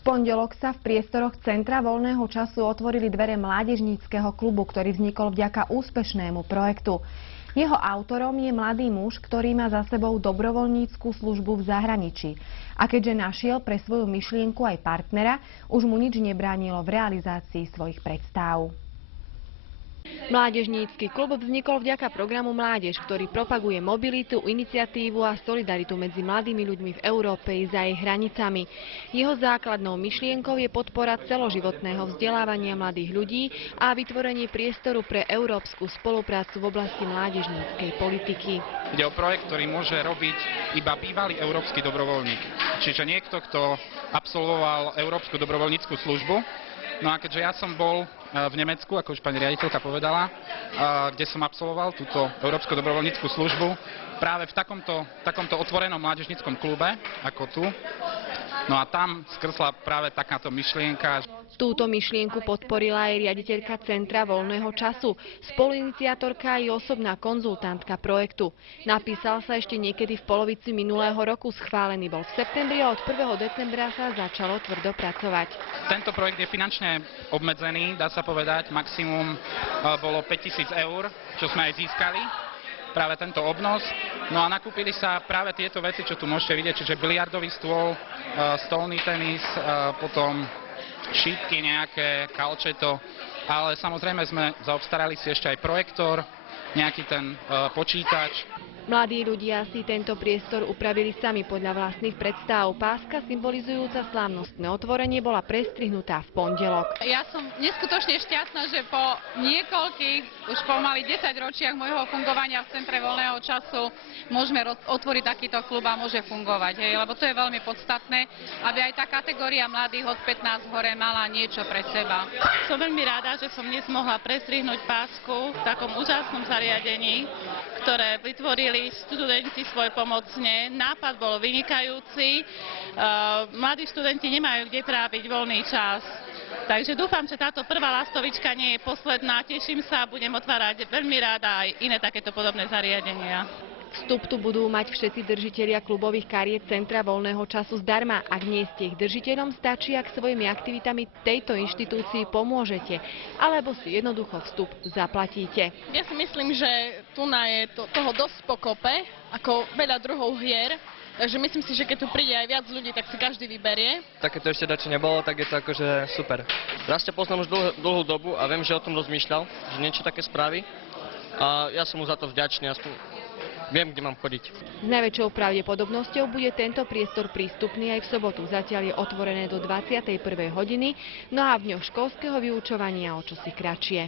V pondelok sa v priestoroch Centra voľného času otvorili dvere mládežníckeho klubu, ktorý vznikol vďaka úspešnému projektu. Jeho autorom je mladý muž, ktorý má za sebou dobrovoľnícku službu v zahraničí. A keďže našiel pre svoju myšlienku aj partnera, už mu nič nebránilo v realizácii svojich predstav. Mládežnícky klub vznikol vďaka programu Mládež, ktorý propaguje mobilitu, iniciatívu a solidaritu medzi mladými ľuďmi v Európe i za jej hranicami. Jeho základnou myšlienkou je podpora celoživotného vzdelávania mladých ľudí a vytvorenie priestoru pre európsku spoluprácu v oblasti mládežníckej politiky. Ide o projekt, ktorý môže robiť iba bývalý európsky dobrovoľník. Čiže niekto, kto absolvoval európsku dobrovoľnícku službu. No a keďže ja som bol v Nemecku, ako už pani riaditeľka povedala, kde som absolvoval túto európsku dobrovoľnícku službu, práve v takomto otvorenom mládežníckom klube, ako tu. No a tam skrsla práve takáto myšlienka. Túto myšlienku podporila aj riaditeľka Centra voľného času, spoluiniciatorka i osobná konzultantka projektu. Napísal sa ešte niekedy v polovici minulého roku, schválený bol v septembri a od 1. decembra sa začalo tvrdo pracovať. Tento projekt je finančne obmedzený, dá sa povedať, maximum bolo 5 000 eur, čo sme aj získali. Práve tento obnos. No a nakúpili sa práve tieto veci, čo tu môžete vidieť, čiže biliardový stôl, stolný tenis, potom šípky nejaké, kalčeto, ale samozrejme sme zaobstarali si ešte aj projektor, nejaký ten počítač. Mladí ľudia si tento priestor upravili sami podľa vlastných predstav. Páska symbolizujúca slávnostné otvorenie bola prestrihnutá v pondelok. Ja som neskutočne šťastná, že po niekoľkých, už pomaly 10 ročiach môjho fungovania v Centre voľného času môžeme otvoriť takýto klub a môže fungovať. Lebo to je veľmi podstatné, aby aj tá kategória mladých od 15 hore mala niečo pre seba. Som veľmi rada, že som dnes mohla prestrihnúť pásku v takom úžasnom zariadení, ktoré vytvorili študenti svojpomocne. Nápad bol vynikajúci. Mladí študenti nemajú kde tráviť voľný čas. Takže dúfam, že táto prvá lastovička nie je posledná. Teším sa, budem otvárať veľmi rada aj iné takéto podobné zariadenia. Vstup tu budú mať všetci držitelia klubových kariet Centra voľného času zdarma. Ak nie ste ich držiteľom, stačí, ak svojimi aktivitami tejto inštitúcii pomôžete, alebo si jednoducho vstup zaplatíte. Ja si myslím, že tu je toho dosť pokope, ako veľa druhov hier. Takže myslím si, že keď tu príde aj viac ľudí, tak si každý vyberie. Takéto ešte dačo nebolo, tak je to akože super. Rastia poznám už dlhú dobu a viem, že o tom rozmýšľal, že niečo také spraví. A ja som mu za to vďačný, aspoň viem, kde mám chodiť. S najväčšou pravdepodobnosťou bude tento priestor prístupný aj v sobotu. Zatiaľ je otvorené do 21. hodiny, no a v dňoch školského vyučovania o čosi kratšie.